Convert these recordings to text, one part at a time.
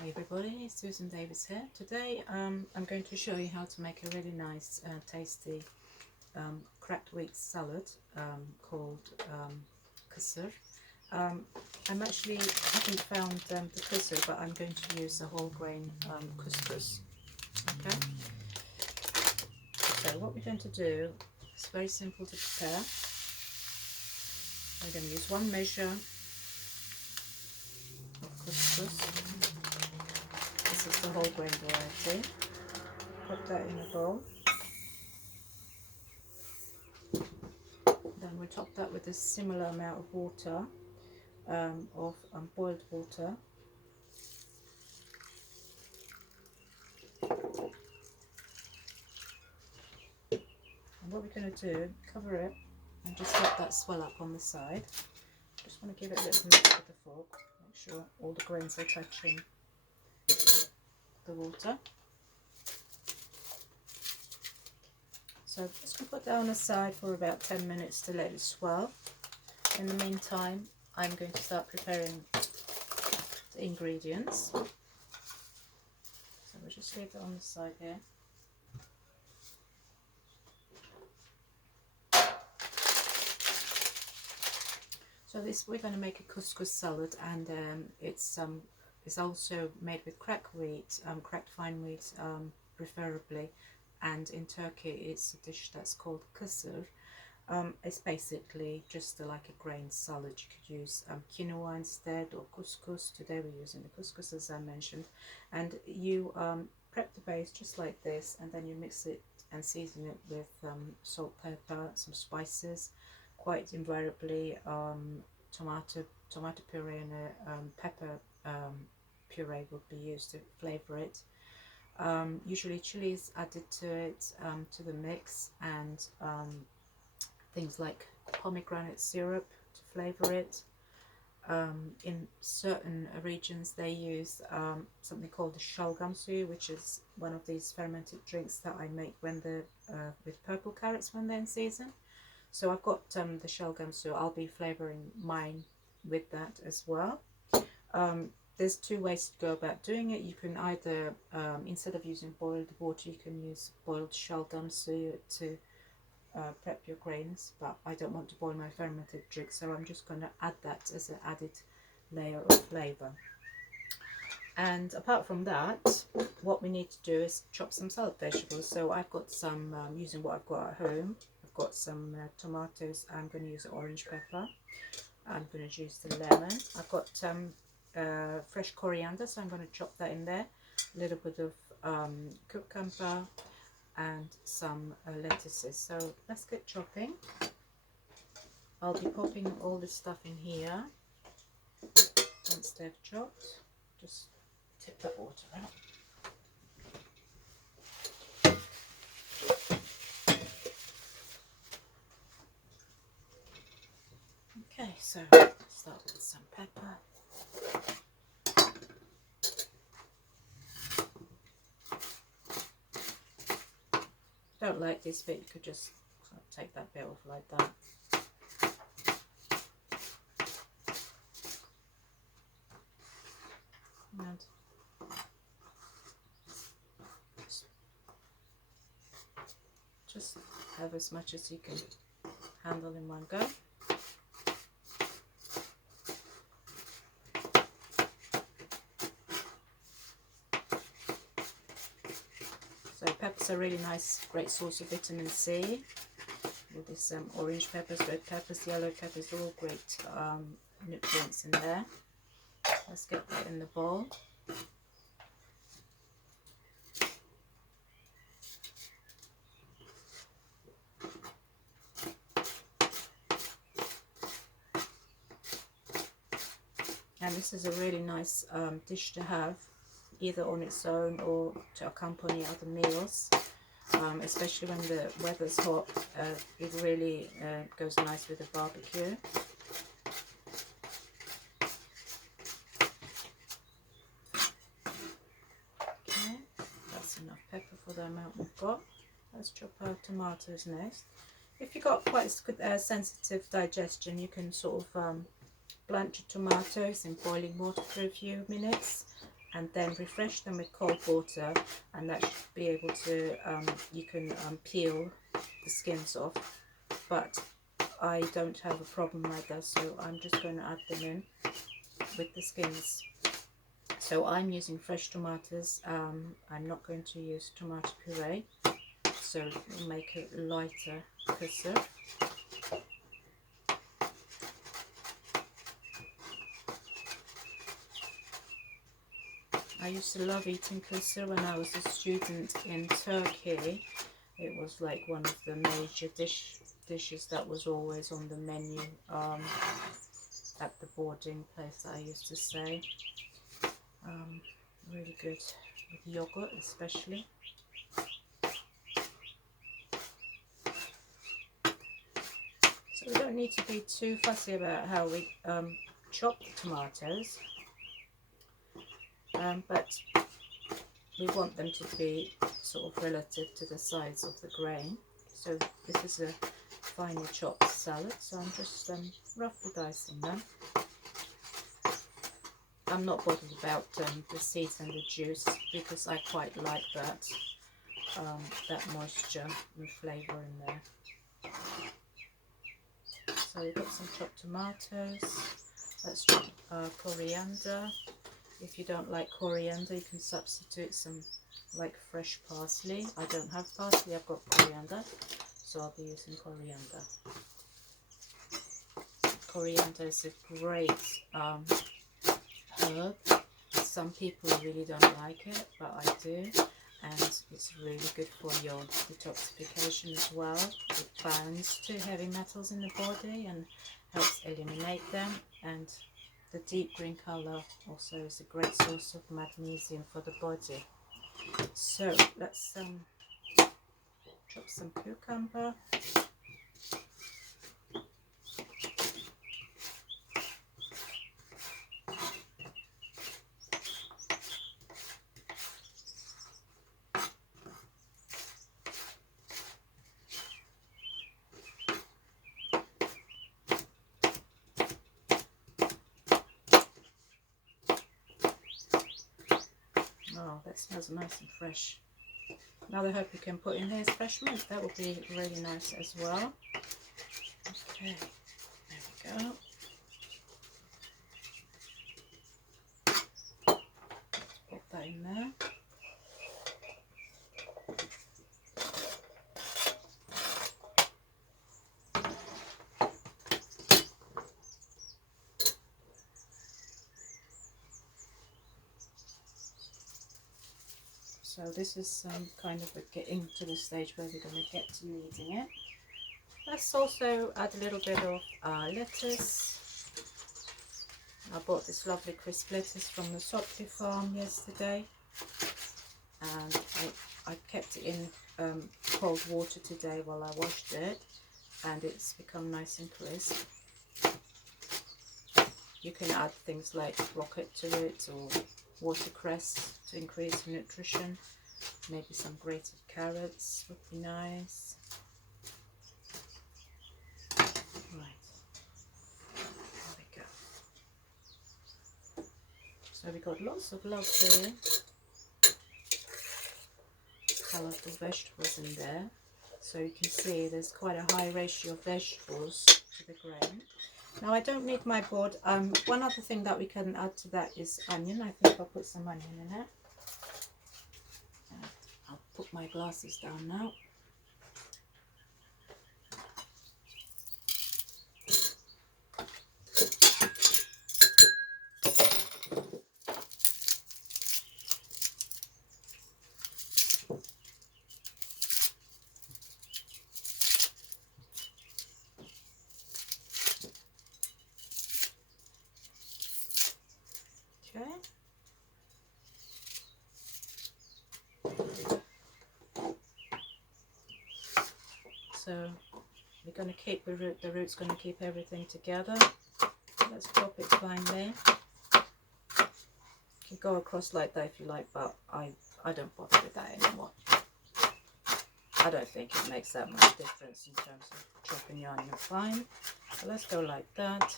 Hi everybody, it's Susan Davis here. Today I'm going to show you how to make a really nice tasty cracked wheat salad called Kısır. I'm actually haven't found the Kısır, but I'm going to use a whole grain couscous. Okay, so what we're going to do is very simple to prepare. We're going to use one measure of couscous. This is the whole grain variety. Put that in a bowl. Then we top that with a similar amount of water, boiled water. And what we're going to do, cover it and just let that swell up on the side. Just want to give it a little mix with the fork. Make sure all the grains are touching the water. So just going to put that on the side for about 10 minutes to let it swell. In the meantime, I'm going to start preparing the ingredients. So we'll just leave it on the side here. So we're going to make a couscous salad, and it's also made with cracked wheat, cracked fine wheat, preferably. And in Turkey, it's a dish that's called Kısır. It's basically just like a grain salad. You could use quinoa instead, or couscous. Today we're using the couscous, as I mentioned. And you prep the base just like this, and then you mix it and season it with salt, pepper, some spices. Quite invariably, tomato puree and a pepper puree would be used to flavour it. Usually chili is added to it, to the mix, and things like pomegranate syrup to flavour it. In certain regions they use something called the şalgam suyu, which is one of these fermented drinks that I make when with purple carrots when they're in season. So I've got the şalgam suyu. I'll be flavouring mine with that as well. There's two ways to go about doing it. You can either, instead of using boiled water, you can use boiled şalgam suyu to prep your grains, but I don't want to boil my fermented drink, so I'm just going to add that as an added layer of flavour. And apart from that, what we need to do is chop some salad vegetables. So I've got some, using what I've got at home, I've got some tomatoes. I'm going to use orange pepper. I'm going to use the lemon. I've got fresh coriander, so I'm going to chop that in there. A little bit of cucumber and some lettuces. So let's get chopping. I'll be popping all this stuff in here once they've chopped. Just tip that water out. Okay, so start with some pepper. Don't like this bit, you could just take that bit off like that. And just have as much as you can handle in one go. So pepper's a really nice, great source of vitamin C. With this orange peppers, red peppers, yellow peppers, all great nutrients in there. Let's get that in the bowl. And this is a really nice dish to have, either on its own or to accompany other meals, especially when the weather's hot. It really goes nice with a barbecue. Okay, that's enough pepper for the amount we've got. Let's chop our tomatoes next. If you've got quite sensitive digestion, you can sort of blanch your tomatoes in boiling water for a few minutes. and then refresh them with cold water, and that should be able to, you can peel the skins off, but I don't have a problem like that, so I'm just going to add them in with the skins. So I'm using fresh tomatoes. I'm not going to use tomato puree, so it will make it lighter kısır. I used to love eating kısır when I was a student in Turkey. It was like one of the major dishes that was always on the menu at the boarding place that I used to stay. Really good with yogurt especially. So we don't need to be too fussy about how we chop the tomatoes, but we want them to be sort of relative to the size of the grain. So this is a finely chopped salad, so I'm just roughly dicing them. I'm not bothered about the seeds and the juice, because I quite like that moisture and flavour in there. So we've got some chopped tomatoes. Let's chop coriander. If you don't like coriander, you can substitute some like fresh parsley. I don't have parsley, I've got coriander, so I'll be using coriander. Coriander is a great herb. Some people really don't like it, but I do, and it's really good for your detoxification as well. It binds to heavy metals in the body and helps eliminate them, and the deep green colour also is a great source of magnesium for the body. So let's chop some cucumber. Oh, that smells nice and fresh. Another herb you can put in here is fresh mint. That would be really nice as well. Okay, there we go. Put that in there. So this is kind of getting to the stage where we're going to get to kneading it. Let's also add a little bit of lettuce. I bought this lovely crisp lettuce from the Sopli farm yesterday, and I kept it in cold water today while I washed it, and it's become nice and crisp. You can add things like rocket to it, or watercress to increase nutrition. Maybe some grated carrots would be nice. Right, there we go. So we got lots of lovely colourful vegetables in there. So you can see there's quite a high ratio of vegetables to the grain. Now I don't need my board. One other thing that we can add to that is onion. I think I'll put some onion in it. I'll put my glasses down now. Okay. So we're going to keep the root. The root's going to keep everything together. Let's chop it finely. You can go across like that if you like, but I don't bother with that anymore. I don't think it makes that much difference in terms of chopping your onion fine. So let's go like that.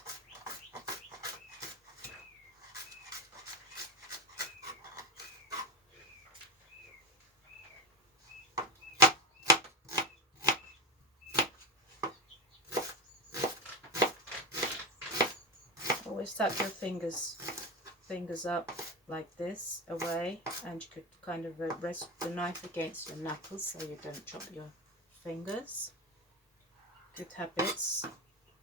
always tap your fingers up like this away, and you could kind of rest the knife against your knuckles so you don't chop your fingers. Good habits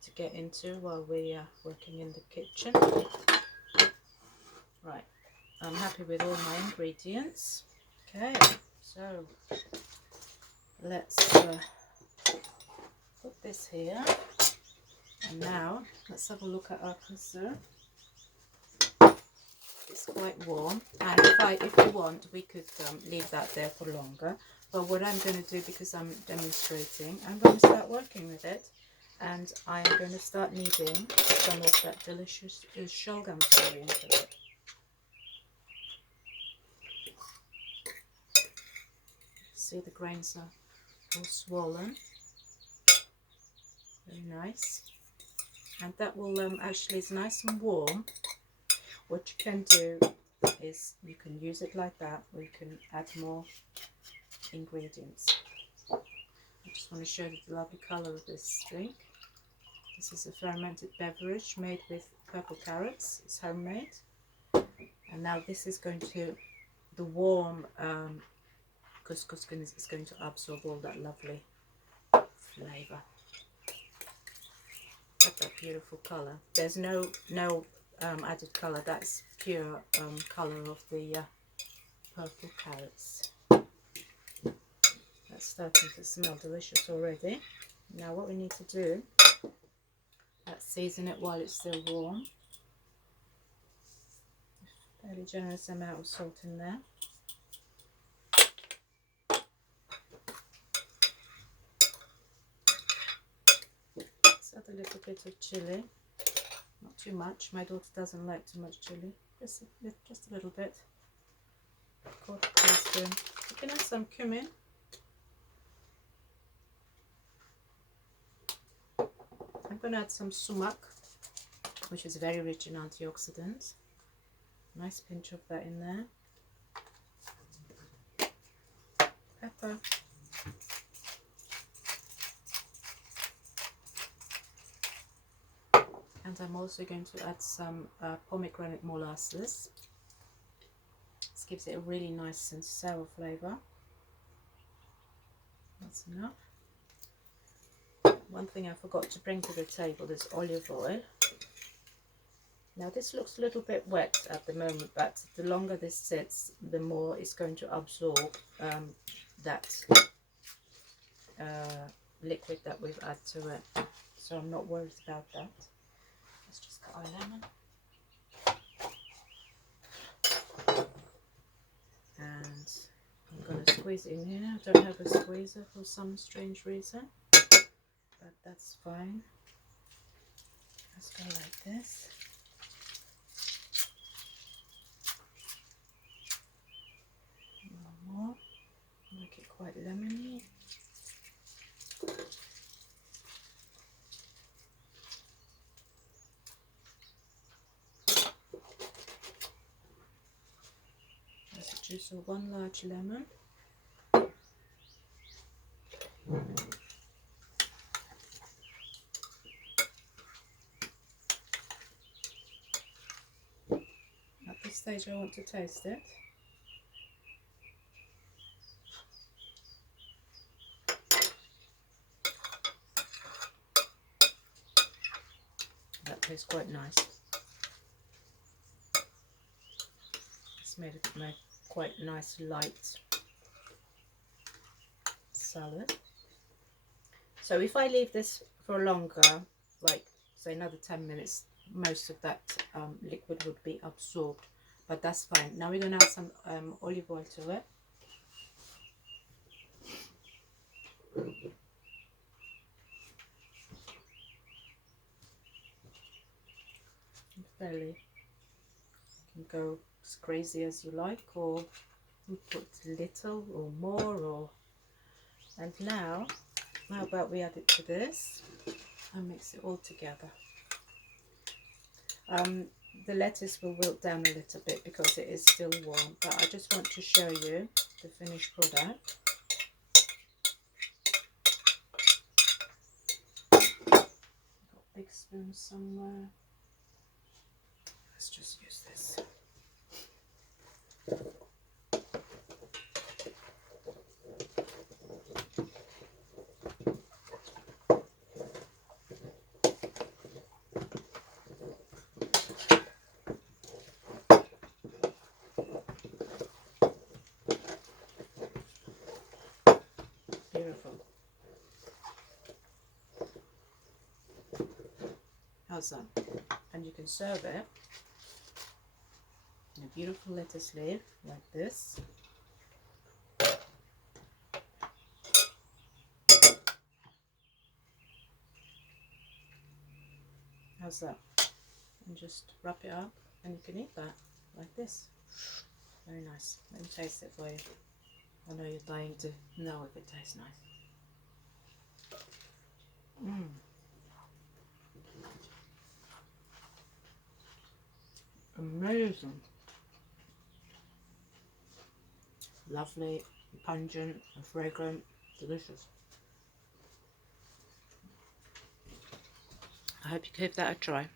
to get into while we are working in the kitchen. Right, I'm happy with all my ingredients. Okay, so let's put this here, and now let's have a look at our kısır. It's quite warm, and if you want, we could leave that there for longer. But what I'm going to do, because I'm demonstrating, I'm going to start working with it, and I am going to start kneading some of that delicious şalgam suyu into it. See, the grains are all swollen. Very nice. And that will actually, it's nice and warm. What you can do is you can use it like that, or you can add more ingredients. I just want to show you the lovely colour of this drink. This is a fermented beverage made with purple carrots. It's homemade. And now this is going to, the warm couscous is going to absorb all that lovely flavour. Look at that beautiful colour. There's no added colour. That's pure colour of the purple carrots. That's starting to smell delicious already. Now what we need to do, let's season it while it's still warm. Fairly generous amount of salt in there. Let's add a little bit of chili. Not too much. My daughter doesn't like too much chili. Just a little bit. Quarter teaspoon. You can add some cumin. I'm going to add some sumac, which is very rich in antioxidants. Nice pinch of that in there. Pepper. And I'm also going to add some pomegranate molasses. This gives it a really nice and sour flavour. That's enough. One thing I forgot to bring to the table is olive oil. Now this looks a little bit wet at the moment, but the longer this sits, the more it's going to absorb that liquid that we've added to it. So I'm not worried about that. Let's just cut our lemon. And I'm going to squeeze it in here. I don't have a squeezer for some strange reason, but that's fine. Let's go like this. One more. Make it quite lemony. There's the juice of one large lemon. At this stage I want to taste it. That tastes quite nice. It's made quite nice light salad. So if I leave this for longer, like say another 10 minutes, most of that liquid would be absorbed, but that's fine. Now we're going to add some olive oil to it. Fairly, you can go as crazy as you like, or you put little or more, or and now how about we add it to this and mix it all together. The lettuce will wilt down a little bit because it is still warm, but I just want to show you the finished product. Got a big spoon somewhere. How's that? And you can serve it in a beautiful lettuce leaf like this. How's that? And just wrap it up and you can eat that like this. Very nice. Let me taste it for you. I know you're dying to know if it tastes nice. Amazing. Lovely, pungent, and fragrant, delicious. I hope you give that a try.